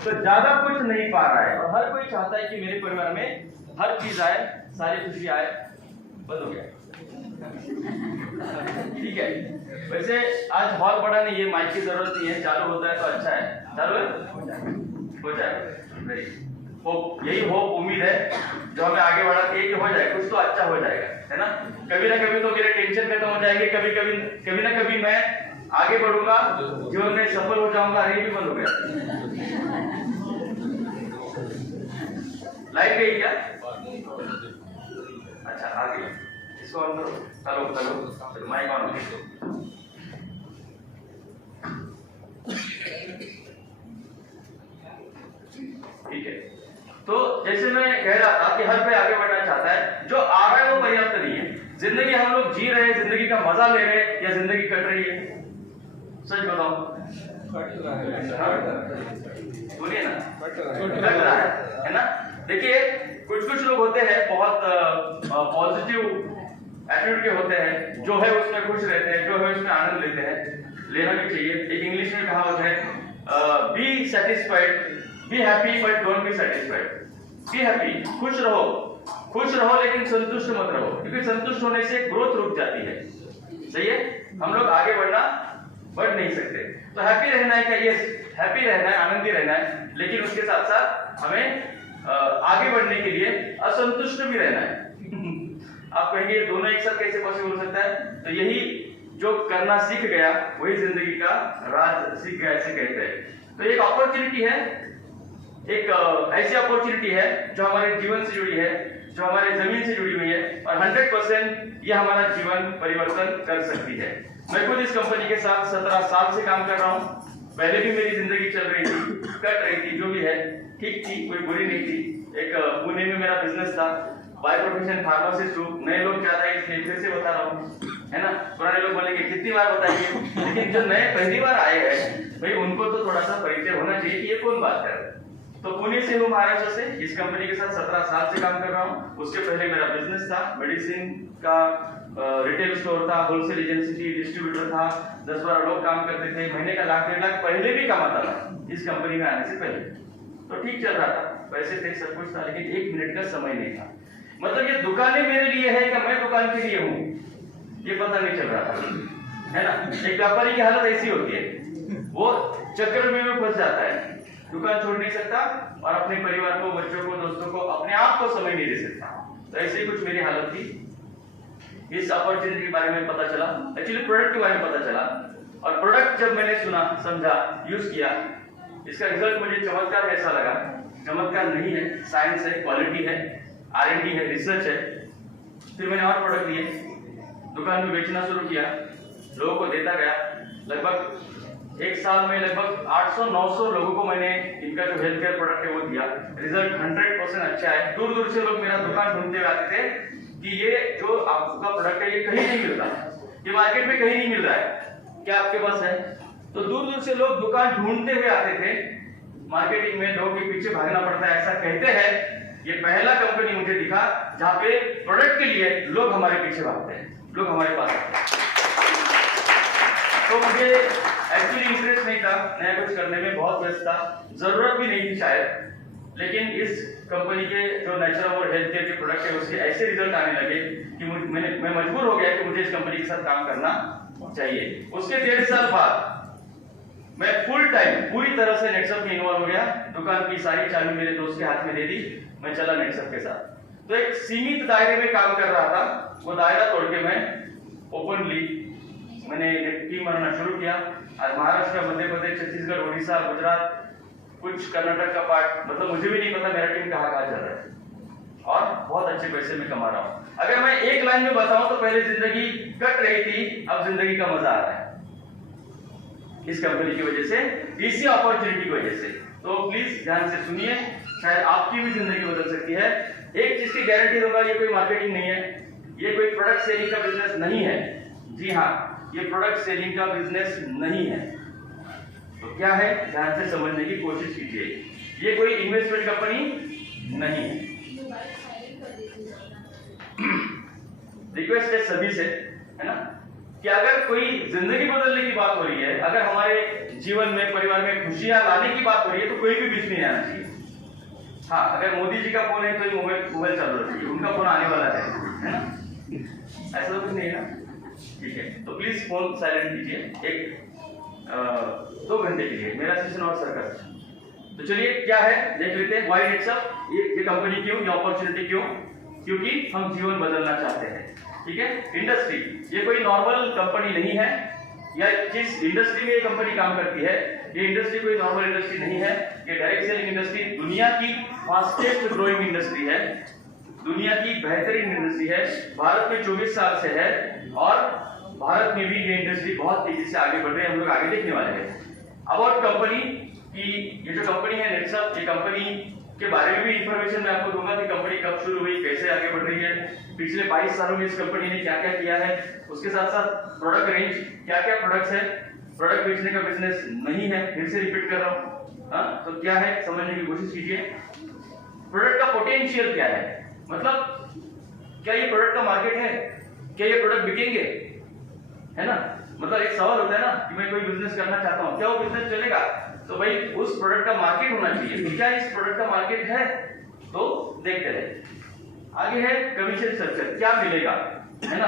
तो ज्यादा कुछ नहीं पा रहा है और हर कोई चाहता है कि मेरे परिवार में हर चीज आए, सारी खुशी आए। बंद हो गया। ठीक है, वैसे आज हॉल बड़ा नहीं है, माइक की जरूरत नहीं है, चालू होता है तो अच्छा है। चालू है, हो जाएगा। वेरी होप, यही होप उम्मीद है जो हमें आगे बढ़ाती है कि हो जाए, कुछ तो अच्छा हो जाएगा, है ना। कभी ना कभी तो मेरे टेंशन खत्म हो जाएंगे, कभी ना कभी मैं आगे बढ़ूंगा, जीवन में सफल हो जाऊंगा। अरे भी बंद हो गया। लाइट गई क्या? अच्छा आ गई, इसको ऑन करो। चलो माइक ऑन करो। ठीक है, तो जैसे मैं कह रहा था कि हर कोई आगे बढ़ना चाहता है, जो आ रहा है वो पर्याप्त नहीं है। जिंदगी हम लोग जी रहे हैं, जिंदगी का मजा ले रहे हैं, या जिंदगी कट रही है? सच बताओ, बोलिए ना, कट रहा है ना। देखिए कुछ लोग होते हैं बहुत पॉजिटिव एटीट्यूड के होते हैं, जो है उसमें खुश रहते हैं, जो है उसमें आनंद लेते हैं, लेना भी चाहिए। एक इंग्लिश में कहावत है, be satisfied, be happy but don't be satisfied. Be happy, खुश रहो लेकिन संतुष्ट मत रहो, क्योंकि संतुष्ट होने से ग्रोथ रुक जाती है। सही है, हम लोग आगे बढ़ नहीं सकते। तो हैप्पी रहना है क्या? यस, हैप्पी रहना है, आनंदी रहना है, लेकिन उसके साथ साथ हमें आगे बढ़ने के लिए असंतुष्ट भी रहना है। आप कहेंगे दोनों एक साथ कैसे पॉसिबल हो सकता है? तो यही जो करना सीख गया वही जिंदगी का राज सीख गया, ऐसे कहते हैं। तो एक अपॉर्चुनिटी है, एक ऐसी अपॉर्चुनिटी है जो हमारे जीवन से जुड़ी है, जो हमारे जमीन से जुड़ी हुई है, और 100% ये हमारा जीवन परिवर्तन कर सकती है। मैं खुद इस कंपनी के साथ 17 साल से काम कर रहा हूँ। पहले भी मेरी जिंदगी चल रही थी, कट रही थी, जो भी है ठीक थी, कोई बुरी नहीं थी। एक पुणे में मेरा बिजनेस था, बाय प्रोफेशन फार्मासिस्ट हूँ। नए लोग ज्यादा है इसलिए फिर से बता रहा हूँ, है ना। पुराने लोग बोलेंगे कितनी बार बताइए, लेकिन जो नए पहली बार आए हैं भाई, उनको तो थोड़ा सा परिचय होना चाहिए कि ये कौन बात कर रहा है। तो पुणे से हूँ, महाराष्ट्र से। इस कंपनी के साथ 17 साल से काम कर रहा हूँ। उसके पहले मेरा बिजनेस था, मेडिसिन का रिटेल स्टोर था, होलसेल एजेंसी थी, डिस्ट्रीब्यूटर था। 10-12 लोग काम करते थे, महीने का 1,00,000-1,50,000 पहले भी कमाता था इस कंपनी में आने से पहले। तो ठीक चल रहा था, पैसे थे, सब कुछ था, लेकिन 1 मिनट का समय नहीं था। मतलब ये दुकानें मेरे लिए है कि मैं दुकान के लिए हूँ, ये पता नहीं चल रहा था, है ना। एक व्यापारी की हालत ऐसी होती है, वो चक्कर में फंस जाता है, दुकान छोड़ नहीं सकता और अपने परिवार को, बच्चों को, दोस्तों को, अपने आप को समय नहीं दे सकता। तो ऐसे ही कुछ मेरी हालत थी। इस अपॉर्चुनिटी के बारे में पता चला, एक्चुअली प्रोडक्ट के बारे में पता चला, और प्रोडक्ट जब मैंने सुना, समझा, यूज किया, इसका रिजल्ट मुझे चमत्कार ऐसा लगा। चमत्कार नहीं है, साइंस है, क्वालिटी है, R&D है, रिसर्च है। फिर मैंने और प्रोडक्ट लिए, दुकान में बेचना शुरू किया, लोगों को देता गया। लगभग 1 साल में लगभग 800-900 लोगों को मैंने इनका जो हेल्थ केयर प्रोडक्ट है वो दिया। रिजल्ट 100% अच्छा है। दूर दूर से लोग मेरा दुकान ढूंढते हुए आते थे कि ये जो आपका प्रोडक्ट है ये कहीं नहीं मिल रहा, ये मार्केट में कहीं नहीं मिल रहा है, क्या आपके पास है? तो दूर दूर से लोग दुकान ढूंढते हुए आते थे। मार्केटिंग में लोगों के पीछे भागना पड़ता है, ऐसा कहते हैं। ये पहला कंपनी मुझे दिखा जहां पे प्रोडक्ट के लिए लोग हमारे पीछे भागते हैं, लोग हमारे पास आते हैं। तो मुझे एक्चुअली इंटरेस्ट नहीं था नया कुछ करने में, बहुत व्यस्त था, जरूरत भी नहीं थी शायद। लेकिन इस कंपनी के जो नेचुरल और हेल्थ केयर के प्रोडक्ट है उसके ऐसे रिजल्ट आने लगे कि मैं मजबूर हो गया कि मुझे इस कंपनी के साथ काम करना चाहिए। उसके 1.5 साल बाद मैं फुल टाइम पूरी तरह से नेक्सप में इन्वॉल्व हो गया। दुकान की सारी चाबी मेरे दोस्त के हाथ में दे दी, मैं चला नेक्सप के साथ। तो एक सीमित दायरे में काम कर रहा था, वो दायरा तोड़ के मैं ओपनली मैंने टीम बनाना शुरू किया। और महाराष्ट्र, मध्य प्रदेश, छत्तीसगढ़, उड़ीसा, गुजरात, कुछ कर्नाटक का पार्ट, मतलब मुझे भी नहीं पता मेरा टीम कहाँ चल रहा है, और बहुत अच्छे पैसे में कमा रहा हूँ। अगर मैं एक लाइन में बताऊं तो पहले जिंदगी कट रही थी, अब जिंदगी का मजा आ रहा है इस कंपनी की वजह से, इसी अपॉर्चुनिटी की वजह से। तो प्लीज ध्यान से सुनिए, शायद आपकी भी जिंदगी बदल सकती है। एक चीज की गारंटी दूंगा, ये कोई मार्केटिंग नहीं है, ये कोई प्रोडक्ट सेलिंग का बिजनेस नहीं है। जी हाँ, ये प्रोडक्ट सेलिंग का बिजनेस नहीं है। तो क्या है, ध्यान से समझने की कोशिश कीजिए। ये कोई इन्वेस्टमेंट कंपनी नहीं है। रिक्वेस्ट है सभी से, है ना, कि अगर कोई जिंदगी बदलने की बात हो रही है, अगर हमारे जीवन में परिवार में खुशियां लाने की बात हो रही है, तो कोई भी बीच नहीं आना चाहिए। हाँ, अगर मोदी जी का फोन है तो ये मोबाइल चल रहा है, उनका फोन आने वाला है ना, ऐसा तो कुछ नहीं है ना। ठीक है, तो प्लीज फोन साइलेंट कीजिए एक 2 घंटे के लिए, मेरा सेशन और सर का। तो चलिए क्या है देख लेते हैं, व्हाई नेटसअप, ये कंपनी क्यों, ये अपॉर्चुनिटी क्यों, क्योंकि हम जीवन बदलना चाहते हैं। ठीक है, इंडस्ट्री, ये कोई नॉर्मल कंपनी नहीं है, या जिस इंडस्ट्री में ये कंपनी काम करती है, ये इंडस्ट्री कोई नॉर्मल इंडस्ट्री नहीं है, ये डायरेक्ट सेलिंग इंडस्ट्री दुनिया की फास्टेस्ट ग्रोइंग इंडस्ट्री है, दुनिया की बेहतरीन इंडस्ट्री है, भारत में 24 साल से है, और भारत में भी ये इंडस्ट्री बहुत तेजी से आगे बढ़ रही है, हम लोग आगे देखने वाले हैं। अबाउट कंपनी की, ये जो कंपनी है नेटसअप, ये कंपनी के बारे में भी इंफॉर्मेशन मैं आपको दूंगा कि कंपनी कब शुरू हुई, कैसे आगे बढ़ रही है, पिछले 22 सालों में इस कंपनी ने क्या क्या किया है, उसके साथ साथ प्रोडक्ट रेंज, क्या क्या प्रोडक्ट्स है, प्रोडक्ट बेचने का बिजनेस नहीं है, फिर से रिपीट कर रहा हूँ। हाँ, तो क्या है समझने की कोशिश कीजिए। प्रोडक्ट का पोटेंशियल क्या है, मतलब क्या ये प्रोडक्ट का मार्केट है, क्या ये प्रोडक्ट बिकेंगे, है ना। मतलब एक सवाल होता है ना कि मैं कोई बिजनेस करना चाहता हूँ, क्या वो बिजनेस चलेगा, तो भाई उस प्रोडक्ट का मार्केट होना चाहिए, तो क्या इस प्रोडक्ट का मार्केट है, तो देखते रहे। आगे है कमीशन स्ट्रक्चर, क्या मिलेगा, है ना,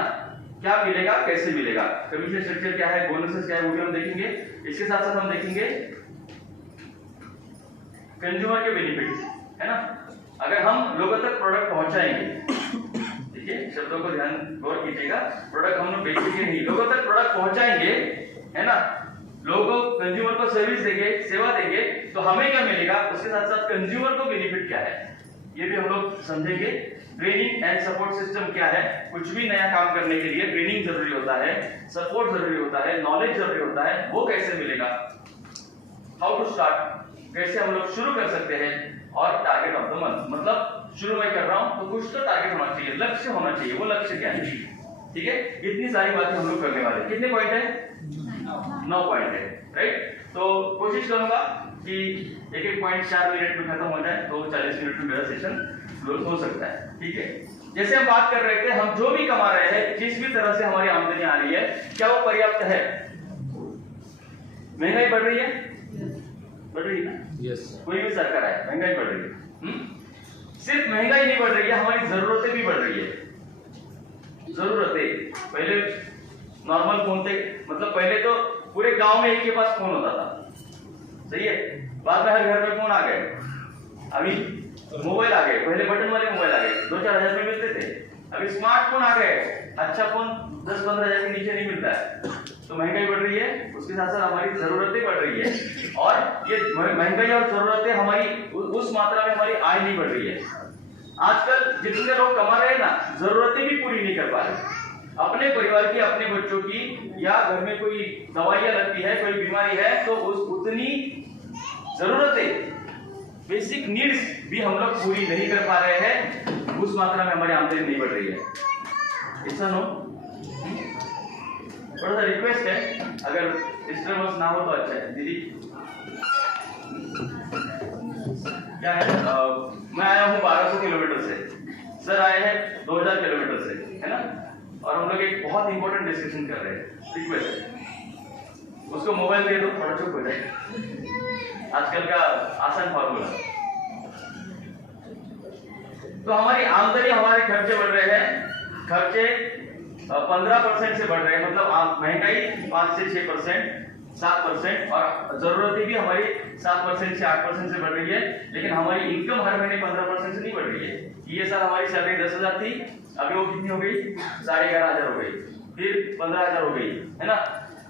क्या मिलेगा, कैसे मिलेगा, कमीशन स्ट्रक्चर क्या है, बोनसेस क्या है, वो भी हम देखेंगे। इसके साथ साथ हम देखेंगे कंज्यूमर के बेनिफिट्स, है ना, अगर हम लोगों तक प्रोडक्ट पहुंचाएंगे, देखिए शब्दों को ध्यान गौर कीजिएगा, प्रोडक्ट हम लोग बेचेंगे नहीं, लोगों तक प्रोडक्ट पहुंचाएंगे, है ना, लोगों कंज्यूमर को सर्विस देंगे, सेवा देंगे, तो हमें क्या मिलेगा, उसके साथ साथ कंज्यूमर को बेनिफिट क्या है, ये भी हम लोग समझेंगे। ट्रेनिंग एंड सपोर्ट सिस्टम क्या है, कुछ भी नया काम करने के लिए ट्रेनिंग जरूरी होता है, सपोर्ट जरूरी होता है, नॉलेज जरूरी होता है, वो कैसे मिलेगा, हाउ टू स्टार्ट, कैसे हम लोग शुरू कर सकते हैं, और टारगेट ऑफ द मंथ, मतलब शुरू में कर रहा हूं तो कुछ तो टारगेट होना चाहिए, लक्ष्य होना चाहिए, वो लक्ष्य क्या है। ठीक है, इतनी सारी बातें हम लोग करने वाले। कितने पॉइंट है, 9 पॉइंट है, राइट। तो कोशिश करूंगा कि एक एक पॉइंट 4 मिनट में खत्म हो जाए, तो 40 मिनट में मेरा सेशन क्लोज हो सकता है। ठीक है, जैसे हम बात कर रहे थे, हम जो भी कमा रहे हैं, जिस भी तरह से हमारी आमदनी आ रही है, क्या वो पर्याप्त है, महंगाई बढ़ रही है, बढ़ रही है ना, यस, कोई भी सरकार है, महंगाई बढ़ रही है। सिर्फ महंगाई नहीं बढ़ रही है, हमारी जरूरतें भी बढ़ रही है। जरूरतें, पहले नॉर्मल फोन थे, मतलब पहले तो पूरे गांव में एक के पास फोन होता था, सही है, बाद में हर घर में फोन आ गए, अभी मोबाइल आ गए, पहले बटन वाले मोबाइल आ गए, 2-4 हजार में मिलते थे, अभी स्मार्टफोन आ गए, अच्छा फोन 10-15 हजार के नीचे नहीं मिलता है। तो महंगाई बढ़ रही है, उसके साथ साथ हमारी जरूरतें बढ़ रही है, और ये महंगाई और जरूरतें हमारी उस मात्रा में हमारी आय नहीं बढ़ रही है। आजकल जितने लोग कमा रहे हैं ना, जरूरतें भी पूरी नहीं कर पा रहे, अपने परिवार की, अपने बच्चों की, या घर में कोई दवाइयां लगती है, कोई बीमारी है, तो उतनी जरूरतें, बेसिक नीड्स भी हम लोग पूरी नहीं कर पा रहे हैं, उस मात्रा में हमारी आमदनी नहीं बढ़ रही है। ऐसा नो, थोड़ा सा रिक्वेस्ट है, अगर डिस्टर्बेंस ना हो तो अच्छा है। दीदी क्या है, मैं आया हूँ 1200 किलोमीटर से, सर आए हैं 2000 किलोमीटर से, है ना, और हम लोग एक बहुत इंपॉर्टेंट डिस्कशन कर रहे हैं। रिक्वेस्ट है, उसको मोबाइल दे दो, थोड़ा चुप हो जाए, आजकल का आसान फॉर्मूला। तो हमारी आमदनी, हमारे खर्चे बढ़ रहे हैं, खर्चे 15% से बढ़ रहे हैं, मतलब महंगाई 5 से 6%, 7%, और जरूरतें भी हमारी 7% से 8% से बढ़ रही है, लेकिन हमारी इनकम हर महीने 15% से नहीं बढ़ रही है। ये साल हमारी सैलरी 10,000 थी, अभी वो कितनी हो गई, 11,500 हो गई, फिर 15,000 हो गई, है ना।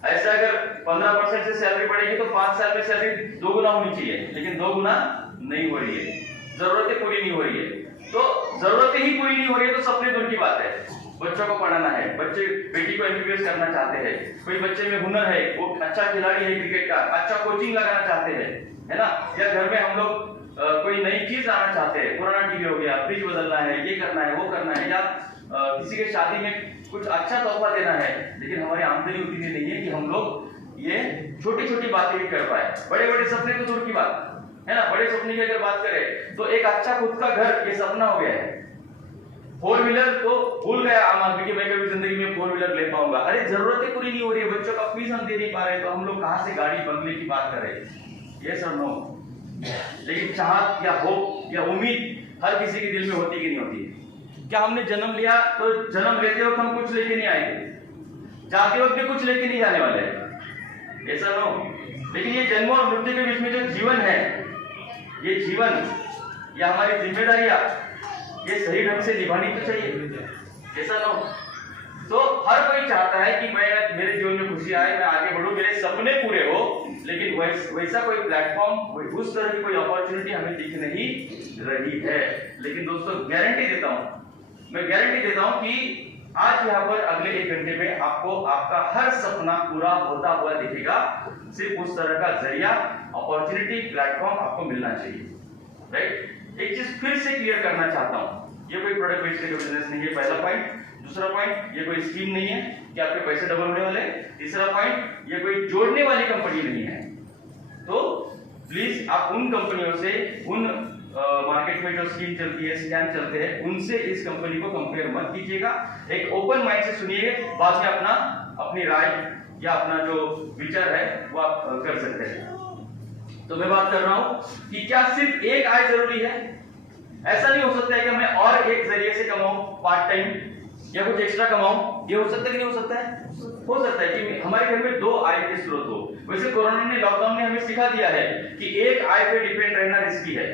ऐसा अगर 15% से सैलरी बढ़ेगी तो 5 साल में सैलरी 2 गुना होनी चाहिए, लेकिन 2 गुना नहीं हो रही है, जरूरतें पूरी नहीं हो रही है। तो जरूरतें ही पूरी नहीं हो रही है तो सपने दूर की बात है। बच्चों को पढ़ाना है, बच्चे बेटी को एमबीबीएस करना चाहते हैं, कोई बच्चे में हुनर है, वो अच्छा खिलाड़ी है क्रिकेट का, अच्छा कोचिंग लगाना चाहते हैं, है ना, या घर में हम लोग कोई नई चीज लाना चाहते हैं, पुराना टीवी हो गया, फ्रिज बदलना है, ये करना है, वो करना है, या किसी के शादी में कुछ अच्छा तोहफा देना है, लेकिन हमारी आमदनी उतनी नहीं है कि हम लोग ये छोटी छोटी बातें भी कर पाए। बड़े बड़े सपने तो दूर की बात है ना, बड़े सपने की अगर बात करें तो एक अच्छा खुद का घर ये सपना हो गया है, फोर व्हीलर तो भूल गया आम आदमी कि मैं कभी जिंदगी में फोर व्हीलर ले पाऊंगा। अरे जरूरतें पूरी नहीं हो रही है, बच्चों का फीस हम दे नहीं पा रहे, तो हम लोग कहां से गाड़ी बंगले की बात कर रहे हैं? ये सर नो। लेकिन चाहत या होप या उम्मीद हर किसी के दिल में होती कि नहीं होती है? क्या हमने जन्म लिया तो जन्म लेते वक्त हम कुछ लेके नहीं आए थे, जाते वक्त भी कुछ लेके नहीं जाने वाले? ऐसा नो। लेकिन ये जन्म और मृत्यु के बीच में जो जीवन है, ये जीवन, ये हमारी जिम्मेदारियां, ये सही ढंग से निभानी तो चाहिए। ऐसा नो। तो हर कोई चाहता है कि मैं, मेरे जीवन में खुशी आए, मैं आगे बढ़ूं, मेरे सपने पूरे हो, लेकिन वैसा कोई प्लेटफॉर्म, उस तरह की कोई अपॉर्चुनिटी हमें दिख नहीं रही है। लेकिन दोस्तों गारंटी देता हूं, मैं गारंटी देता हूं कि आज यहाँ पर अगले 1 घंटे में आपको आपका हर सपना पूरा होता हुआ दिखेगा। सिर्फ उस तरह का जरिया, अपॉर्चुनिटी, प्लेटफॉर्म आपको मिलना चाहिए। राइट? एक चीज फिर से क्लियर करना चाहता हूं, ये कोई प्रोडक्ट बेचने का बिजनेस नहीं है, पहला पॉइंट। दूसरा पॉइंट, ये कोई स्कीम नहीं है कि आपके पैसे डबल होने वाले। तीसरा पॉइंट, ये कोई जोड़ने वाली कंपनी नहीं है। तो प्लीज आप उन कंपनियों से, उन मार्केट में जो स्कीम चलती है, स्कैम चलते हैं, उनसे इस कंपनी को कंपेयर मत कीजिएगा। एक ओपन माइंड से सुनिए, बाद में अपनी राय या अपना जो विचार है वो आप कर सकते हैं। तो मैं बात कर रहा हूं कि क्या सिर्फ एक आय जरूरी है? ऐसा नहीं हो सकता है कि मैं और एक जरिए से कमाऊं, पार्ट टाइम या कुछ एक्स्ट्रा कमाऊं। ये हो सकता है कि नहीं हो सकता है? हो सकता है कि हमारे घर में 2 आय के स्रोत हो। वैसे कोरोना ने, लॉकडाउन ने हमें सिखा दिया है कि एक आय पे डिपेंड रहना रिस्की है।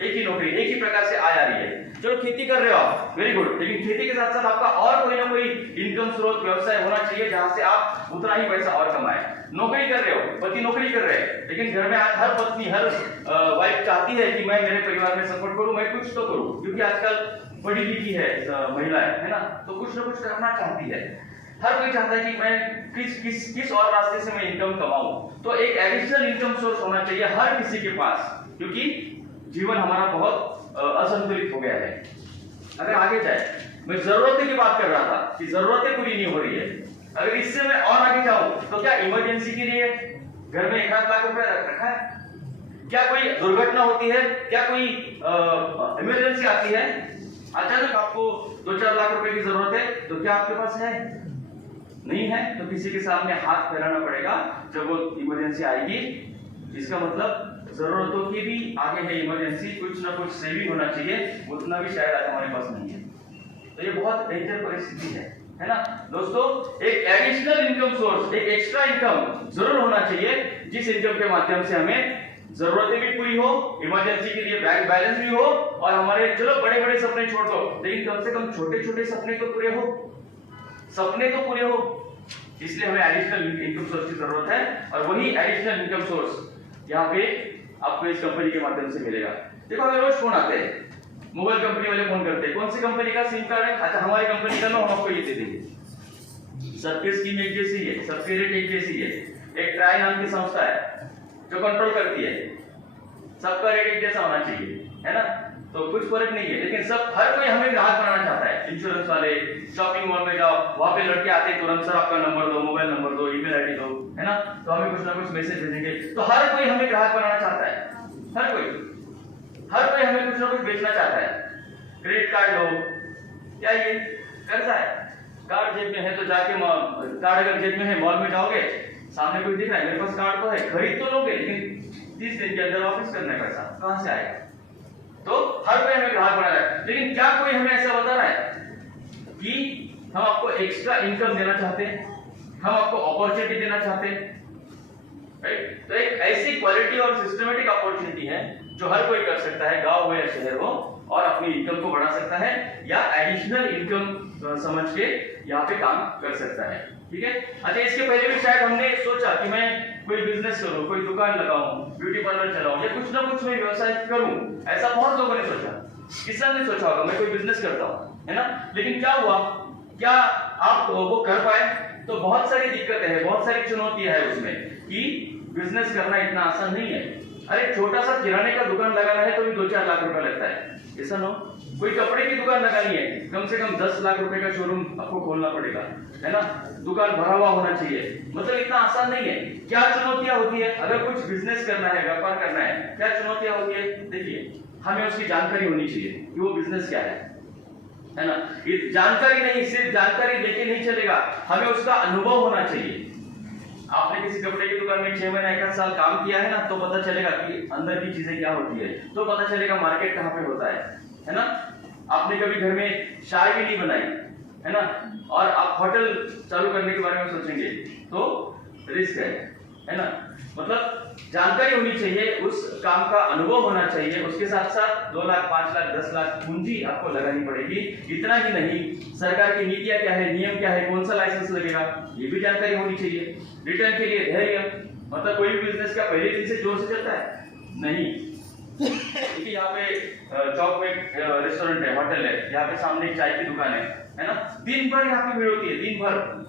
एक ही नौकरी, एक ही प्रकार से आय आ रही है। चलो खेती कर रहे हो आप, वेरी गुड, लेकिन खेती के साथ साथ आपका और कोई ना कोई इनकम स्रोत, व्यवसाय होना चाहिए जहां से आप उतना ही पैसा और कमाएं। नौकरी कर रहे हो, पति नौकरी कर रहे हैं, लेकिन घर में आज हर पत्नी, हर वाइफ चाहती है कि मैं मेरे परिवार में सपोर्ट करूं, मैं कुछ तो करूं, क्योंकि आजकल बड़ी लिखी है महिलाएं, है ना, तो कुछ ना कुछ करना चाहती है। हर कोई चाहता है कि मैं किस और रास्ते से मैं इनकम कमाऊं। तो एक एडिशनल इनकम सोर्स होना चाहिए हर किसी के पास, क्योंकि जीवन हमारा बहुत असंतुलित हो गया है। अगर आगे जाए, मैं जरूरतें की बात कर रहा था कि जरूरतें पूरी नहीं हो रही है। अगर इससे मैं और आगे जाऊं तो क्या इमरजेंसी के लिए घर में 1 लाख रुपए रखा है? क्या कोई दुर्घटना होती है, क्या कोई इमरजेंसी आती है, अचानक आपको 2-4 लाख रुपए की जरूरत है, तो क्या आपके पास है? नहीं है, तो किसी के सामने हाथ फैलाना पड़ेगा जब वो इमरजेंसी आएगी। इसका मतलब जरूरतों की भी आगे है इमरजेंसी, कुछ ना कुछ सेविंग होना चाहिए, उतना भी शायद आज हमारे पास नहीं है। तो ये बहुत डेंजर परिस्थिति है ना दोस्तों। एक एडिशनल इनकम सोर्स, एक एक्स्ट्रा इनकम जरूर होना चाहिए, जिस इनकम के माध्यम से हमें जरूरतें भी पूरी हो, इमरजेंसी के लिए बैंक बैलेंस भी हो, और हमारे, चलो बड़े बड़े सपने छोड़ दो, लेकिन कम से कम छोटे छोटे सपने तो पूरे हो, सपने तो पूरे हो। इसलिए हमें एडिशनल इनकम सोर्स की जरूरत है, और वही एडिशनल इनकम सोर्स यहाँ पे आपको इस कंपनी के माध्यम से मिलेगा। देखो हमें रोज फोन आते हैं, मोबाइल कंपनी वाले फोन करते हैं, कौन सी कंपनी का सिम कार्ड है? अच्छा हमारी कंपनी का लो, हम आपको ये दे देंगे। सबके स्कीम एक जैसी है, सबके रेट एक जैसी है। एक ट्राई नाम की संस्था है जो कंट्रोल करती है, सबका रेट एक जैसा होना चाहिए, है ना, तो कुछ फर्क नहीं है। लेकिन सब, हर कोई हमें ग्राहक बनाना चाहता है। इंश्योरेंस वाले, शॉपिंग मॉल में जाओ, वहां पे लड़के आते तुरंत, सर आपका नंबर दो, मोबाइल नंबर दो, ईमेल आईडी दो, है ना, तो हमें कुछ ना कुछ मैसेज भेजेंगे। तो हर कोई हमें ग्राहक बनाना चाहता है, हर कोई हमें कुछ ना कुछ बेचना चाहता है। क्रेडिट कार्ड लो, क्या ये कर्जा है? कार्ड जेब में है तो जाके, कार्ड अगर जेब में है, मॉल में जाओगे, सामने कोई दिख रहा है, मेरे पास कार्ड तो है, खरीद तो लोगे, लेकिन 30 दिन के अंदर वापस करना है, पैसा कहां से आएगा? तो हर कोई हमें ग्राहक बना रहा है, लेकिन क्या कोई हमें ऐसा बता रहा है कि हम आपको एक्स्ट्रा इनकम देना चाहते हैं, हम आपको अपॉर्चुनिटी देना चाहते हैं? राइट? तो एक ऐसी क्वालिटी और सिस्टमेटिक अपॉर्चुनिटी है जो हर कोई कर सकता है, गांव हो या शहर हो, और अपनी इनकम को बढ़ा सकता है, या एडिशनल इनकम समझ के यहाँ पे काम कर सकता है। ठीक है? अच्छा, इसके पहले भी शायद हमने सोचा कि मैं कोई बिजनेस करूं, कोई दुकान लगाऊं, ब्यूटी पार्लर चलाऊं, या कुछ ना कुछ मैं व्यवसाय करूं। ऐसा बहुत लोगों ने सोचा, किसान ने सोचा होगा मैं कोई बिजनेस करता हूं, है ना, लेकिन क्या हुआ? क्या आप वो कर पाए? तो बहुत सारी दिक्कतें हैं, बहुत सारी चुनौतियां है उसमें, कि बिजनेस करना इतना आसान नहीं है। अरे छोटा सा किराने का दुकान लगाना है तो भी 2-4 लाख रुपए लगता है, ऐसा नो। कोई कपड़े की दुकान लगानी है, कम से कम 10 लाख रुपए का शोरूम आपको खोलना पड़ेगा, है ना, दुकान भरा हुआ होना चाहिए, मतलब इतना आसान नहीं है। क्या चुनौतियां होती है अगर कुछ बिजनेस करना है, व्यापार करना है? क्या चुनौतियां होती है? देखिए, हमें उसकी जानकारी होनी चाहिए कि वो बिजनेस क्या है, है ना। ये जानकारी नहीं, सिर्फ जानकारी लेके नहीं चलेगा, हमें उसका अनुभव होना चाहिए। आपने किसी कपड़े की दुकान में 6 महीना 1 साल काम किया है ना, तो पता चलेगा कि अंदर की चीजें क्या होती है, तो पता चलेगा मार्केट कहाँ पे होता है ना। आपने कभी घर में चाय भी नहीं बनाई है ना, और आप होटल चालू करने के बारे में सोचेंगे तो रिस्क है ना। मतलब जानकारी होनी चाहिए, उस काम का अनुभव होना चाहिए, उसके साथ साथ 2 लाख 5 लाख 10 लाख पूंजी आपको लगानी पड़ेगी। इतना ही नहीं, सरकार की नीतियां क्या है, नियम क्या है, कौन सा लाइसेंस लगेगा, ये भी जानकारी होनी चाहिए। रिटर्न के लिए धैर्य, मतलब कोई भी बिजनेस का पहले दिन से जोर से चलता है नहीं। देखिए यहाँ पे चौक में रेस्टोरेंट है, होटल है, यहाँ पे सामने एक चाय की दुकान है ना। दिन भर यहाँ पे भीड़ होती है, दिन भर,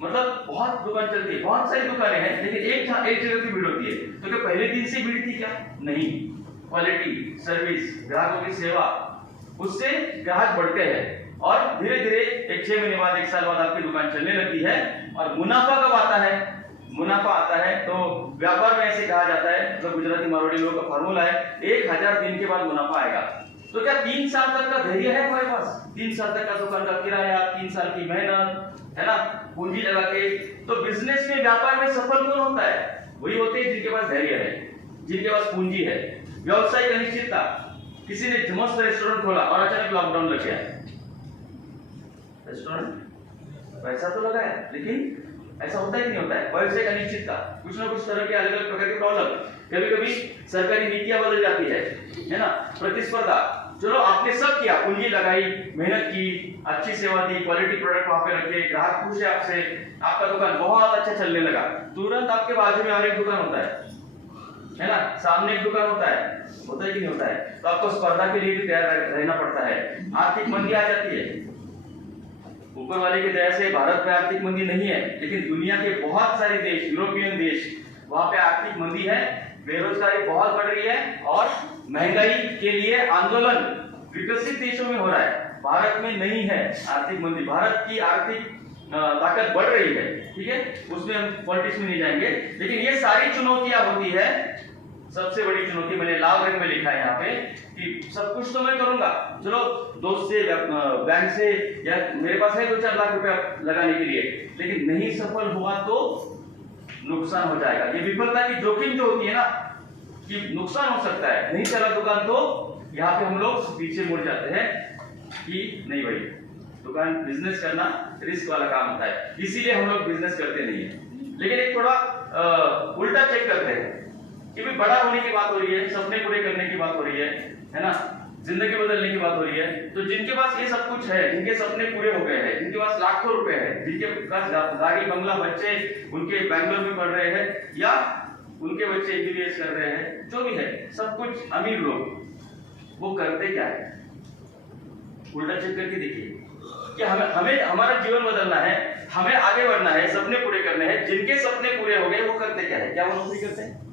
मतलब बहुत दुकान चलती है, बहुत सारी दुकानें हैं, लेकिन एक जगह की भीड़ होती है। तो क्या पहले दिन से भीड़ थी क्या? नहीं। क्वालिटी, सर्विस, ग्राहकों की सेवा, उससे ग्राहक बढ़ते हैं और धीरे धीरे 6 महीने बाद 1 साल बाद आपकी दुकान चलने लगती है। और मुनाफा कब आता है? मुनाफा आता है तो व्यापार में ऐसे कहा जाता है, मतलब गुजराती मारवाड़ी लोगों का फॉर्मूला है, 1000 दिन के बाद मुनाफा आएगा। तो क्या 3 साल तक का धैर्य है हमारे पास? 3 साल तक का दुकान का किराया, 3 साल की मेहनत, है ना, पूंजी लगा के। तो बिजनेस में, व्यापार में सफल कौन होता है? वही होते हैं जिनके पास धैर्य है, जिनके पास पूंजी है। व्यवसायिक अनिश्चितता, किसी ने मस्त रेस्टोरेंट खोला और अचानक लॉकडाउन लग गया, रेस्टोरेंट पैसा तो लगाया, लेकिन ऐसा होता ही नहीं होता है। व्यवसायिक अनिश्चितता, कुछ ना कुछ तरह के अलग अलग प्रकार के प्रॉब्लम, कभी कभी सरकारी नीतियां बदल जाती है ना। प्रतिस्पर्धा, चलो आपने सब किया, पूंजी लगाई, मेहनत की, अच्छी सेवा दी, क्वालिटी प्रोडक्ट वहां पे रखे, ग्राहक खुश है आपसे, आपका दुकान बहुत अच्छा चलने लगा। तुरंत आपके बाजू में और एक दुकान होता है ना, सामने एक दुकान होता है कि नहीं होता है? तो आपको स्पर्धा के लिए भी तैयार रहना पड़ता है। आर्थिक मंदी आ जाती है। ऊपर वाले की दया से भारत में आर्थिक मंदी नहीं है, लेकिन दुनिया के बहुत सारे देश, यूरोपियन देश, वहां पे आर्थिक मंदी है, बेरोजगारी बहुत बढ़ रही है और महंगाई के लिए आंदोलन विकसित देशों में हो रहा है। भारत में नहीं है आर्थिक मंदी, भारत की आर्थिक ताकत बढ़ रही है, ठीक है, उसमें हम पॉलिटिक्स में नहीं जाएंगे। लेकिन ये सारी चुनौतियां होती है। सबसे बड़ी चुनौती मैंने लाल रंग में लिखा है यहाँ पे कि सब कुछ तो मैं करूंगा, चलो दोस्त से, बैंक से, या मेरे पास है 2-4 लाख रुपया लगाने के लिए, लेकिन नहीं सफल हुआ तो नुकसान हो जाएगा। ये विफलता की जोखिम जो होती है ना, कि नुकसान हो सकता है, नहीं चला दुकान तो यहाँ पे हम लोग पीछे मुड़ जाते हैं कि नहीं भाई, दुकान बिजनेस करना रिस्क वाला काम होता है, इसीलिए हम लोग बिजनेस करते नहीं है। लेकिन एक थोड़ा उल्टा चेक करते हैं कि भाई बड़ा होने की बात हो रही है, सपने पूरे करने की बात हो रही है ना, जिंदगी बदलने की बात हो रही है। तो जिनके पास ये सब कुछ है, जिनके सपने पूरे हो गए हैं, जिनके पास लाखों रुपए है, जिनके पास गाड़ी बंगला, बच्चे उनके बैंगलोर में पढ़ रहे हैं या उनके बच्चे एमबीबीएस कर रहे हैं, जो भी है, सब कुछ अमीर लोग, वो करते क्या है? उल्टा चेक करके देखिए कि हमें हमारा जीवन बदलना है, हमें आगे बढ़ना है, सपने पूरे करने हैं। जिनके सपने पूरे हो गए वो करते क्या है? क्या वो नौकरी करते हैं?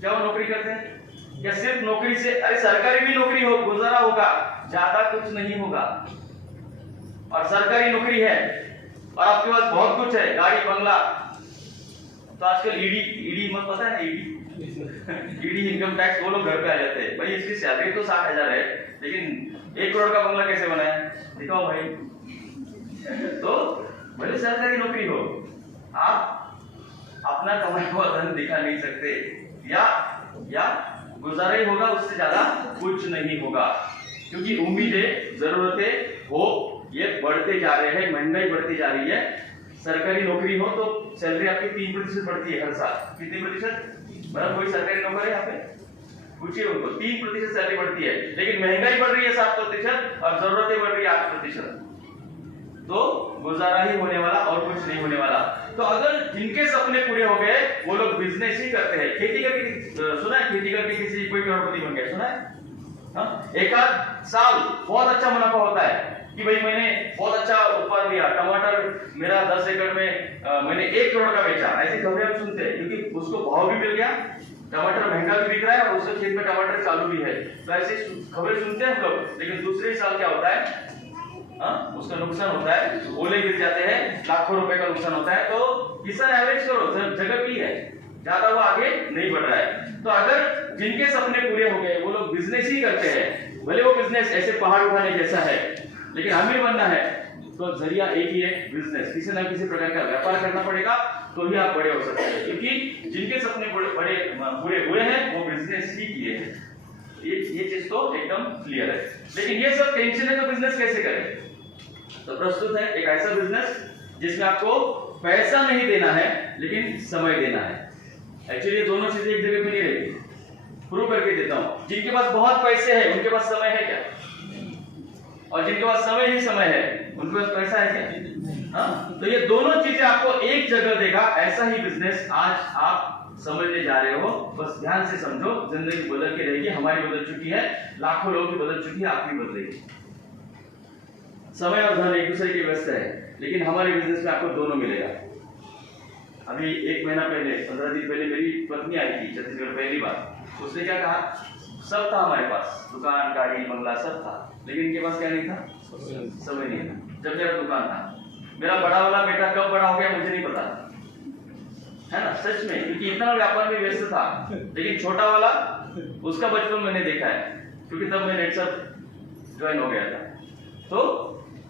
क्या वो नौकरी करते हैं? क्या सिर्फ नौकरी से, अरे सरकारी भी नौकरी हो, गुजारा होगा, ज्यादा कुछ नहीं होगा। और सरकारी नौकरी है और आपके पास बहुत कुछ है, गाड़ी बंगला, तो आजकल ईडी मत पता है ना, ईडी इनकम टैक्स, वो लोग घर पे आ जाते हैं, भाई इसकी सैलरी तो 60,000 है, लेकिन 1 करोड़ का बंगला कैसे बनाया, दिखाओ भाई। तो भले सरकारी नौकरी हो, आप अपना कमाया हुआ धन दिखा नहीं सकते, या गुजारा ही होगा, उससे ज्यादा कुछ नहीं होगा। क्योंकि उम्मीदें, जरूरतें, होप ये बढ़ते जा रहे हैं, महंगाई बढ़ती जा रही है। सरकारी नौकरी हो तो सैलरी आपकी 3% बढ़ती है हर साल। कितनी प्रतिशत? मतलब कोई सरकारी नौकर है यहाँ पे, पूछिए उनको, 3% सैलरी बढ़ती है, लेकिन महंगाई बढ़ रही है 7% और जरूरतें बढ़ रही है 8%। तो गुजारा ही होने वाला और कुछ नहीं होने वाला। तो अगर जिनके सपने पूरे हो गए वो लोग बिजनेस ही करते हैं। खेती करके सुना है, खेती करके किसी कोई करोड़पति बन गया, सुना है? एक आध साल बहुत अच्छा मुनाफा होता है कि भाई मैंने बहुत अच्छा उत्पादन दिया, टमाटर मेरा 10 एकड़ में मैंने 1 करोड़ का बेचा, ऐसी खबरें हम सुनते हैं, क्योंकि उसको भाव भी मिल गया, टमाटर महंगा भी बिक रहा है और उसके खेत में टमाटर चालू भी है। तो ऐसी खबरें सुनते हैं हम लोग। लेकिन दूसरे साल क्या होता है, उसका नुकसान होता है, ओले गिर जाते हैं, लाखों रुपए का नुकसान होता है। तो किसान एवरेज करो, जगह की है, ज्यादा वो आगे नहीं बढ़ रहा है। तो अगर जिनके सपने पूरे हो गए वो लोग बिजनेस ही करते हैं, भले वो बिजनेस ऐसे पहाड़ उठाने जैसा है, लेकिन अमीर बनना है तो जरिया एक ही है, बिजनेस। किसी ना किसी प्रकार का व्यापार करना पड़ेगा तो ही आप बड़े हो सकते हैं, क्योंकि जिनके सपने बड़े पूरे हुए हैं वो बिजनेस ही किए हैं। ये चीज तो एकदम क्लियर है। लेकिन ये सब टेंशन है तो बिजनेस कैसे करें? तो प्रस्तुत है एक ऐसा बिजनेस जिसमें आपको पैसा नहीं देना है लेकिन समय देना है। एक्चुअली ये दोनों चीजें एक जगह पे नहीं रहेगी। प्रूव करके देता हूं। जिनके पास बहुत पैसे है उनके पास समय है क्या? और जिनके पास समय ही समय है उनके पास पैसा है क्या? हाँ, तो ये दोनों चीजें आपको एक जगह देगा। ऐसा ही बिजनेस आज आप समझने जा रहे हो। बस ध्यान से समझो, जिंदगी बदल के रहेगी। हमारी बदल चुकी है, लाखों लोगों की बदल चुकी है, आपकी बदलेगी। समय और धन एक दूसरे के व्यस्त है, लेकिन हमारे बिजनेस में आपको दोनों मिलेगा। अभी 1 महीना पहले, 15 दिन पहले मेरी पत्नी आई थी छत्तीसगढ़ पहली बार। उसने क्या कहा? सब था हमारे पास, दुकान, गाड़ी, बंगला सब था, लेकिन इनके पास क्या नहीं था? समय नहीं था। जब मेरा दुकान था, मेरा बड़ा वाला बेटा कब बड़ा हो गया मुझे नहीं पता, है ना? सच में, क्योंकि इतना व्यापार में व्यस्त था। लेकिन छोटा वाला, उसका बचपन मैंने देखा है, क्योंकि तब मैं नेटसप ज्वाइन हो गया था। तो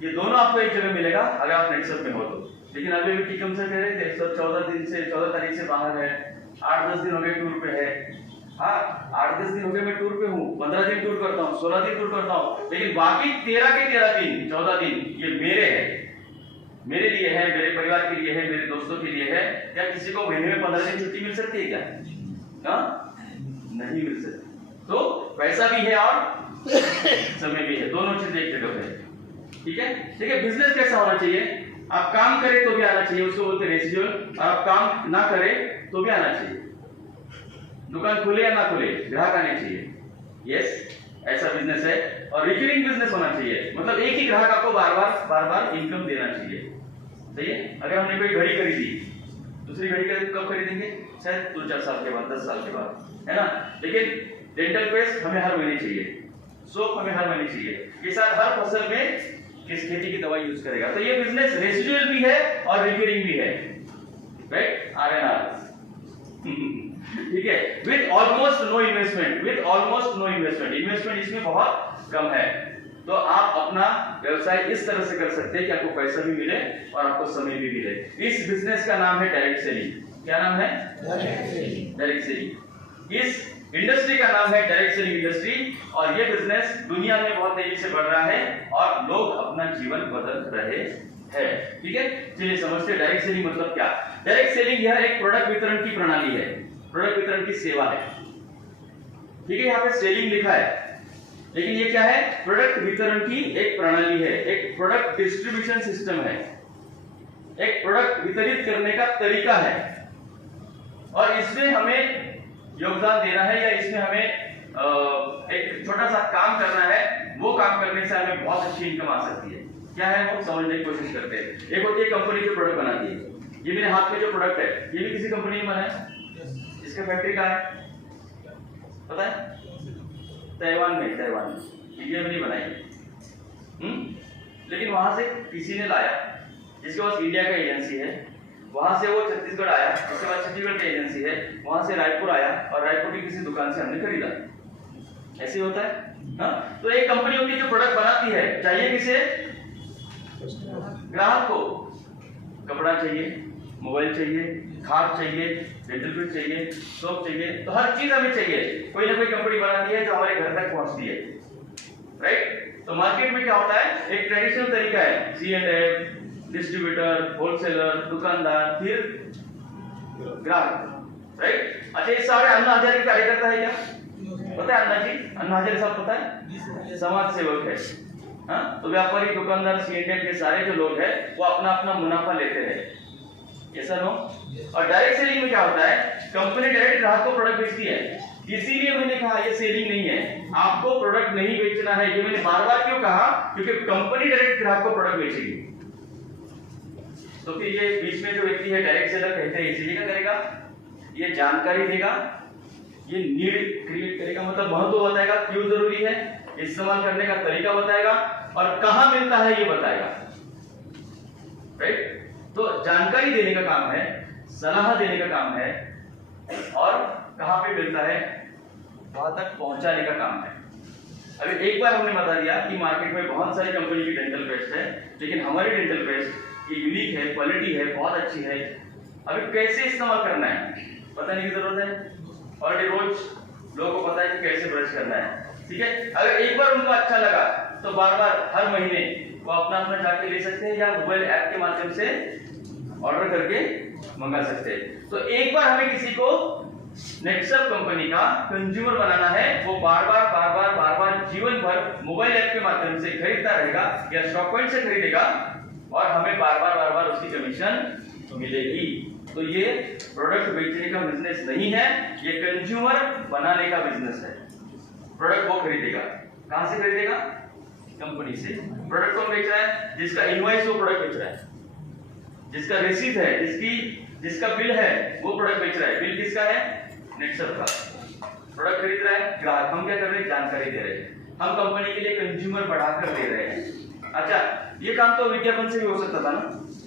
ये दोनों आपको एक जगह मिलेगा अगर आप नेटसप में हो तो। लेकिन अभी भी टीकम से कह रहे थे सब 14 तारीख से बाहर है, 8-10 दिन हो गए टूर पे है। हाँ, 8-10 दिन हो गए मैं टूर पे हूँ, 15 दिन टूर करता हूँ, 16 दिन टूर करता हूँ, लेकिन बाकी 13 के 13 दिन, 14 दिन ये मेरे हैं, मेरे लिए है, मेरे परिवार के लिए है, मेरे दोस्तों के लिए है। क्या किसी को महीने में 15 दिन छुट्टी मिल सकती है क्या? हाँ, नहीं मिल सकती। तो पैसा भी है और समय भी है, दोनों चीजें एक जगह पे है। ठीक है? ठीक है। बिजनेस कैसा होना चाहिए? आप काम करें तो भी आना चाहिए, उसको बोलते हैं रेसिड्यूअल। और आप काम ना करें तो भी आना चाहिए। दुकान खुले या ना खुले, ग्राहक आने चाहिए। यस, ऐसा बिजनेस है। और रिकरिंग बिजनेस होना चाहिए, मतलब एक ही ग्राहक आपको बार बार इनकम देना चाहिए। सही है? अगर हमने कोई घड़ी खरीदी, दूसरी घड़ी कब खरीदेंगे? शायद 2-4 साल के बाद, 10 साल के बाद, है ना? लेकिन डेंटल पेस्ट हमें हर महीने चाहिए, सोप हमें हर महीने चाहिए। किसान हर फसल में किस खेती की दवाई यूज करेगा। तो ये बिजनेस रेसिडुअल भी है और रिकरिंग भी है, राइट? RNR। ठीक है। With almost no investment, investment इसमें बहुत कम है। तो आप अपना व्यवसाय इस तरह से कर सकते हैं कि आपको पैसा भी मिले और आपको समय भी मिले। इस बिजनेस का नाम है डायरेक्ट सेलिंग। क्या नाम है? Direct selling. इस इंडस्ट्री का नाम है डायरेक्ट सेलिंग इंडस्ट्री। और ये बिजनेस दुनिया में बहुत तेजी से बढ़ रहा है और लोग अपना जीवन बदल रहे हैं। ठीक है, चलिए समझते हैं डायरेक्ट सेलिंग मतलब क्या। डायरेक्ट सेलिंग यह एक प्रोडक्ट वितरण की प्रणाली है, प्रोडक्ट वितरण की सेवा है। ठीक है, यहाँ पे सेलिंग लिखा है, लेकिन ये क्या है? प्रोडक्ट वितरण की एक प्रणाली है, एक प्रोडक्ट डिस्ट्रीब्यूशन सिस्टम है, एक प्रोडक्ट वितरित करने का तरीका है। और इसमें हमें योगदान देना है या इसमें हमें एक छोटा सा काम करना है। वो काम करने से हमें बहुत अच्छी इनकम आ सकती है। क्या है वो समझने की कोशिश करते हैं। एक होती है कंपनी जो प्रोडक्ट बनाती है। ये मेरे हाथ में जो प्रोडक्ट है ये भी किसी कंपनी ने बनाया है। इसका फैक्ट्री कहाँ है पता है? ताइवान में, इंडिया में नहीं बनाई। लेकिन वहां से किसी ने लाया, जिसके पास इंडिया का एजेंसी है, वहां से वो छत्तीसगढ़ आया, उसके बाद छत्तीसगढ़ की एजेंसी है, वहां से रायपुर आया और रायपुर की किसी दुकान से हमने खरीदा। ऐसे होता है। हाँ, तो एक कंपनी होती है जो प्रोडक्ट बनाती है। चाहिए किसे? ग्राहक को। कपड़ा चाहिए, मोबाइल चाहिए, खाद चाहिए, डेंटल पेस्ट चाहिए, सोप चाहिए, तो हर चीज हमें चाहिए। कोई ना कोई कंपनी बनाती है जो हमारे घर तक पहुंचती है, राइट? तो मार्केट में क्या होता है? एक ट्रेडिशनल तरीका है, C&F, डिस्ट्रीब्यूटर, होलसेलर, दुकानदार, फिर ग्राहक, राइट? अच्छा, ये सारे अन्ना हजारे के कार्यकर्ता है क्या? पता है अन्ना जी? अन्ना हजारे साहब पता है? समाज सेवक है। हाँ, तो व्यापारी, दुकानदार, C&F के सारे जो लोग हैं वो अपना अपना मुनाफा लेते हैं। ऐसा नो? और डायरेक्ट सेलिंग में क्या होता है? कंपनी डायरेक्ट ग्राहक को प्रोडक्ट बेचती है। इसीलिए मैंने कहा ये सेलिंग नहीं है, आपको प्रोडक्ट नहीं बेचना है। ये मैंने बार बार क्यों कहा? क्योंकि कंपनी डायरेक्ट ग्राहक को प्रोडक्ट बेचेगी। तो फिर ये बीच में जो व्यक्ति है डायरेक्ट सेलर कहते हैं, इसीलिए क्या करेगा? ये जानकारी देगा, ये नीड क्रिएट करेगा, मतलब महत्व बताएगा, क्यों जरूरी है, इस्तेमाल करने का तरीका बताएगा और कहां मिलता है ये बताएगा, राइट? तो जानकारी देने का काम है, सलाह देने का काम है, और कहां पे मिलता है वहां तक पहुंचाने का काम है। अभी एक बार हमने बता दिया कि मार्केट में बहुत सारी कंपनी की डेंटल पेस्ट है, लेकिन हमारी डेंटल पेस्ट ये यूनिक है, क्वालिटी है, बहुत अच्छी है। अभी कैसे इस्तेमाल करना है बताने की जरूरत है। ऑलरेडी रोज लोगों को पता है कि कैसे ब्रश करना है, ठीक है। अगर एक बार उनको अच्छा लगा तो बार बार हर महीने वो अपना अपना जाके ले सकते हैं या मोबाइल ऐप के माध्यम से ऑर्डर करके मंगा सकते हैं। तो एक बार हमें किसी को नेक्सप कंपनी का कंज्यूमर बनाना है, वो बार बार जीवन भर मोबाइल ऐप के माध्यम से खरीदता रहेगा या स्टॉक पॉइंट से खरीदेगा और हमें बार बार उसकी कमीशन मिलेगी। तो ये प्रोडक्ट बेचने का बिजनेस नहीं है, ये कंज्यूमर बनाने का बिजनेस है। प्रोडक्ट वो खरीदेगा, कहां से खरीदेगा? कंपनी से। प्रोडक्ट कौन बेच रहा है? जिसका इनवॉइस वो प्रोडक्ट बेच रहा है, जिसका रिसीट है, जिसका बिल है वो प्रोडक्ट बेच रहा है। बिल किसका है? नेक्सप का। प्रोडक्ट खरीद रहा है ग्राहक। हम क्या कर रहे हैं? जानकारी दे रहे हैं। हम कंपनी के लिए कंज्यूमर बढ़ाकर दे रहे हैं। अच्छा, ये काम तो विज्ञापन से भी हो सकता था ना,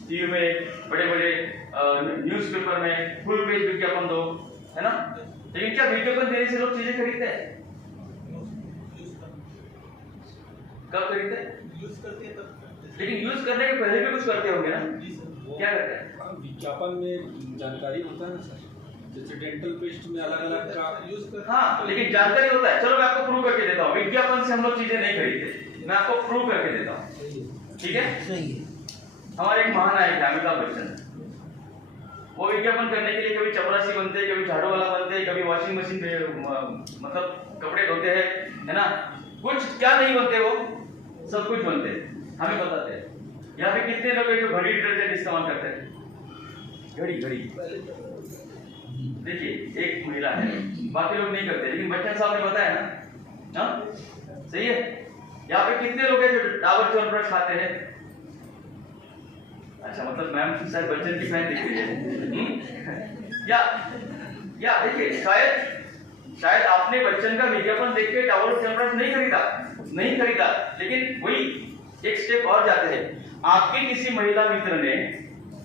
टीवी में, बड़े न्यूज़पेपर में फुल पेज विज्ञापन दो, है ना। लेकिन क्या विज्ञापन देने से लोग चीजें खरीदते हैं? कब खरीदते हैं? यूज करते हैं तब। लेकिन यूज करने के पहले भी कुछ करते होंगे ना? क्या करते हैं? विज्ञापन में जानकारी होता है सर, जैसे डेंटल पेस्ट में अलग अलग का यूज कर। हाँ, लेकिन जानकारी होता है। चलो मैं आपको प्रूव करके देता हूँ। विज्ञापन से हम लोग चीजें नहीं खरीदते, मैं आपको प्रूव करके देता हूँ, ठीक है। सही है। हमारे एक महानायक है अमिताभ बच्चन, वो विज्ञापन करने के लिए कभी चपरासी बनते हैं, कभी झाड़ू वाला बनते हैं, कभी वॉशिंग मशीन मतलब कपड़े धोते हैं, है ना। कुछ क्या नहीं बनते, वो सब कुछ बनते हैं, हमें बताते हैं। यहाँ पे कितने लोग हैं जो घड़ी डिटर्जेंट इस्तेमाल करते हैं? घड़ी देखिए, एक महिला है, बाकी लोग नहीं करते, लेकिन बच्चन साहब ने बताया ना, हाँ सही है। यहाँ पे कितने लोग हैं जो डाबर च्यवनप्राश खाते हैं? अच्छा, मतलब मैम शायद बच्चन की फैन दिख रही है। या देखिए, शायद आपने बच्चन का विज्ञापन देख के डाबर च्यवनप्राश नहीं खरीदा, लेकिन वही एक स्टेप और जाते हैं। आपके किसी महिला मित्र ने,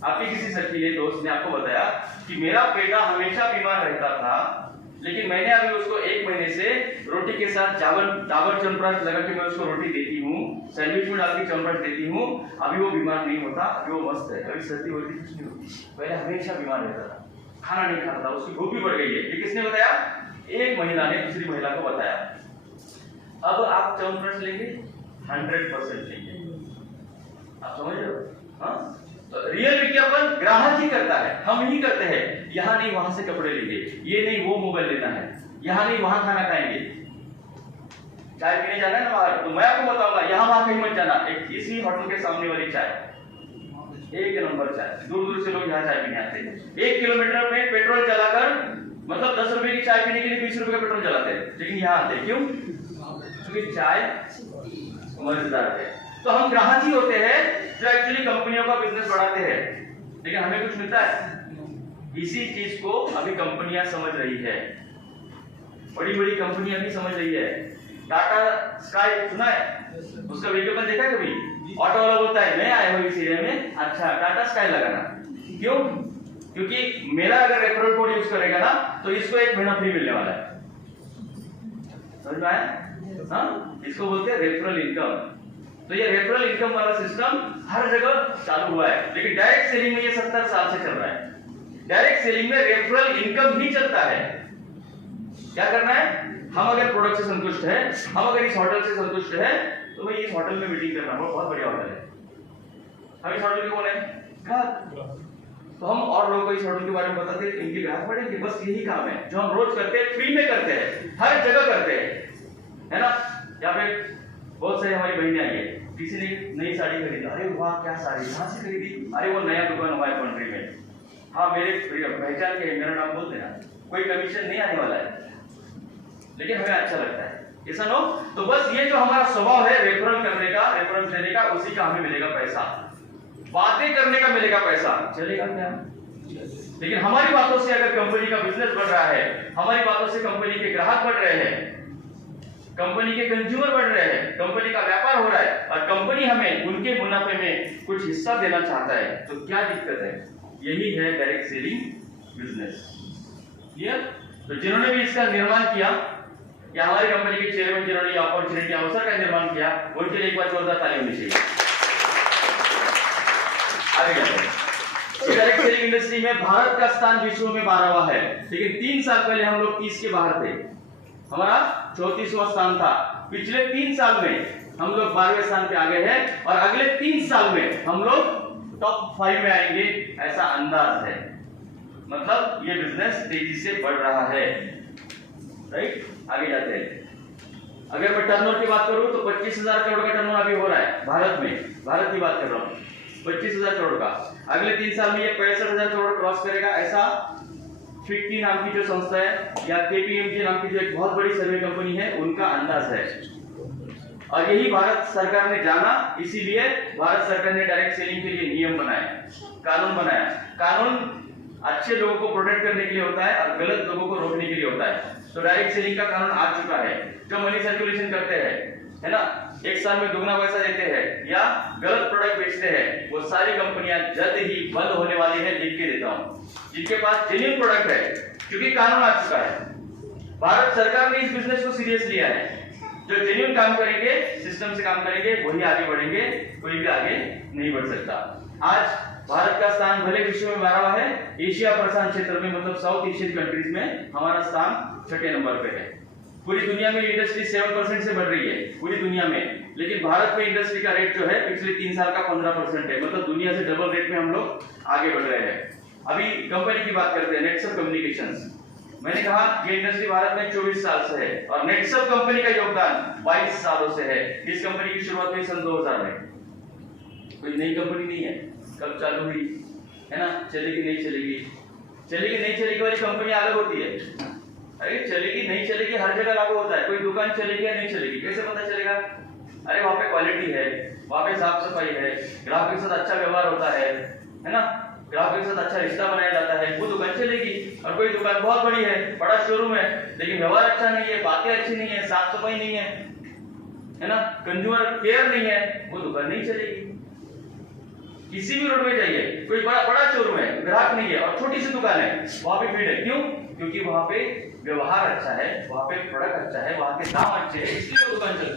आपके किसी सखीले दोस्त ने आपको बताया कि मेरा बेटा हमेशा बीमार रहता था, लेकिन मैंने अभी उसको 1 महीने से रोटी के साथ डाबर च्यवनप्राश लगा के मैं उसको रोटी देती हूँ, सैंडविच में डाल के च्यवनप्राश देती हूँ, अभी वो बीमार नहीं होता, अभी वो मस्त है, अभी सर्दी होती कुछ नहीं होती। पहले हमेशा बीमार रहता था, खाना नहीं खाता था, उसकी भूख भी बढ़ गई है। ये किसने बताया? एक महिला ने दूसरी महिला को बताया। अब आप च्यवनप्राश लेंगे? 100% लेंगे। आप समझ रहे हो? हाँ, तो रियल विज्ञापन ग्राहक ही करता है, हम ही करते हैं। यहाँ नहीं वहां से कपड़े लेंगे, ये नहीं वो मोबाइल लेना है, यहाँ नहीं वहां खाना खाएंगे, चाय पीने जाना है ना बाहर, तो मैं आपको बताऊंगा यहाँ वहां कहीं मत जाना। एक इसी होटल के सामने वाली चाय, 1 नंबर चाय, दूर दूर से लोग यहाँ चाय पीने आते हैं। 1 किलोमीटर में पेट्रोल चलाकर, मतलब 10 रुपए की चाय पीने के लिए 20 रुपए का पेट्रोल चलाते हैं, लेकिन यहाँ आते क्यों? क्योंकि चाय मजेदार है। तो हम ग्राहक ही होते हैं जो एक्चुअली कंपनियों का बिजनेस बढ़ाते हैं, लेकिन हमें कुछ मिलता है? इसी चीज को अभी कंपनियां समझ रही है, बड़ी कंपनियां भी समझ रही है। टाटा स्काई सुना है? उसका विज्ञापन देखा है कभी? ऑटो वाला बोलता है मैं आया हूँ इस एरिया में, अच्छा टाटा स्काई लगाना। क्यों? क्योंकि मेरा अगर रेफरल कोड यूज करेगा ना तो इसको 1 महीना फ्री मिलने वाला है। समझ में आया? हाँ, इसको बोलते हैं रेफरल इनकम। तो ये रेफरल इनकम वाला सिस्टम हर जगह चालू हुआ है, लेकिन डायरेक्ट सेलिंग में ये 70 साल से चल रहा है। डायरेक्ट सेलिंग में रेफरल इनकम ही चलता है। क्या करना है? हम अगर प्रोडक्ट से संतुष्ट है, हम अगर इस होटल से संतुष्ट है, तो भाई इस होटल में मीटिंग करना बहुत बढ़िया होटल है। हम इस होटल के कौन है? ग्राहक। तो हम और लोगों को इस होटल के बारे में बताते हैं, इनके ग्राहक बढ़ेंगे। बस यही काम है जो हम रोज करते हैं, फ्री में करते हैं, हर जगह करते हैं, है ना। यहाँ पे बहुत सारी हमारी बहनें आई है, किसी ने नई साड़ी खरीदा, अरे वाह क्या साड़ी, कहाँ से खरीदी? अरे वो नया दुकान हुआ है कंट्री में, हाँ मेरे पहचान के, मेरा नाम बोल देना, कोई कमीशन नहीं आने वाला है, लेकिन हमें अच्छा लगता है, ऐसा नो। तो बस ये जो हमारा स्वभाव है रेफरल करने का, रेफरेंस देने का, उसी का हमें मिलेगा पैसा, बातें करने का मिलेगा पैसा, चलेगा क्या? लेकिन हमारी बातों से अगर कंपनी का बिजनेस बढ़ रहा है, हमारी बातों से कंपनी के ग्राहक बढ़ रहे हैं, कंपनी के कंज्यूमर बढ़ रहे हैं, कंपनी का व्यापार हो रहा है, और कंपनी हमें उनके मुनाफे में कुछ हिस्सा देना चाहता है, तो क्या दिक्कत है? यही है डायरेक्ट सेलिंग बिजनेस। क्लियर? तो जिन्होंने भी इसका निर्माण किया या हमारी कंपनी के चेयरमैन जिन्होंने ये अपॉर्चुनिटी अवसर का निर्माण किया, उनके लिए एक बार जोरदार ताली होनी चाहिए। आगे जाते हैं। डायरेक्ट सेलिंग इंडस्ट्री में भारत का स्थान विश्व में 12वां है, लेकिन 3 साल पहले हम लोग 30 के बाहर थे। हमारा 34वां स्थान था। पिछले 3 साल में हम लोग 12वें स्थान पे आ गए हैं और अगले 3 साल में हम लोग टॉप 5 में आएंगे, ऐसा अंदाज है। मतलब ये बिजनेस तेजी से बढ़ रहा है, राइट। आगे जाते हैं। अगर मैं टर्नओवर की बात करूं तो 25,000 करोड़ का टर्नओवर अभी हो रहा है भारत में, भारत की बात कर रहा हूं, 25,000 करोड़ का। अगले 3 साल में ये 65,000 करोड़ क्रॉस करेगा, ऐसा फिक्की नाम की जो संस्था है या केपीएमजी नाम की जो एक बहुत बड़ी सर्वे कंपनी है, उनका अंदाज है। और यही भारत सरकार ने जाना, इसीलिए भारत सरकार ने डायरेक्ट सेलिंग के लिए नियम बनाए, कानून बनाया। कानून अच्छे लोगों को प्रोटेक्ट करने के लिए होता है और गलत लोगों को रोकने के लिए होता है। तो डायरेक्ट सेलिंग का कानून आ चुका है। जो मनी सर्कुलेशन करते हैं, है ना, एक साल में दुगना पैसा देते हैं या गलत प्रोडक्ट बेचते हैं, वो सारी कंपनियां जल्द ही बंद होने वाली है, लिख के देता हूं। जिनके पास जेन्युइन प्रोडक्ट है, क्योंकि कानून आ चुका है, भारत सरकार ने इस बिजनेस को सीरियस लिया है। जो जेन्युइन काम करेंगे, सिस्टम से काम करेंगे, वही आगे बढ़ेंगे, कोई भी आगे नहीं बढ़ सकता। आज भारत का स्थान भले विश्व में 12वां है, एशिया प्रशांत क्षेत्र में मतलब साउथ एशियन कंट्रीज में हमारा स्थान 6ठे नंबर पे है। पूरी दुनिया में इंडस्ट्री 7% से बढ़ रही है, पूरी दुनिया में, लेकिन भारत में इंडस्ट्री का रेट जो है पिछले 3 साल का 15% है। मतलब दुनिया से डबल रेट में हम लोग आगे बढ़ रहे हैं। अभी कंपनी की बात करते हैं, नेटसप कम्युनिकेशंस। मैंने कहा ये इंडस्ट्री भारत में 24 साल से है और नेटसप कंपनी का योगदान 22 सालों से है। इस कंपनी की शुरुआत हुई सन 2000 में, कोई नई कंपनी नहीं है। कब चालू हुई, है ना, चलेगी नहीं चलेगी, चलेगी नहीं चलेगी वाली कंपनी अलग होती है। अरे चलेगी नहीं चलेगी हर जगह लागू होता है। कोई दुकान चलेगी या नहीं चलेगी, कैसे पता चलेगा? अरे वहां पे क्वालिटी है, वहां पे साफ सफाई है, ग्राहक के साथ अच्छा व्यवहार होता है ना, ग्राहक के साथ अच्छा रिश्ता बनाया जाता है, वो दुकान चलेगी। और कोई दुकान बहुत बड़ी है, बड़ा शोरूम है, लेकिन व्यवहार अच्छा नहीं है, बातें अच्छी नहीं है, साफ सफाई नहीं है ना, कंज्यूमर केयर नहीं है, वो दुकान नहीं चलेगी। किसी भी रोड में जाइए, कोई बड़ा शोरूम है, ग्राहक नहीं है और छोटी सी दुकान है, वहां पे भीड़ है। क्यों? क्योंकि वहां पे व्यवहार अच्छा है, वहां पे प्रोडक्ट अच्छा है, वहां के दाम अच्छे हैं, इसलिए वो दुकान चलती है।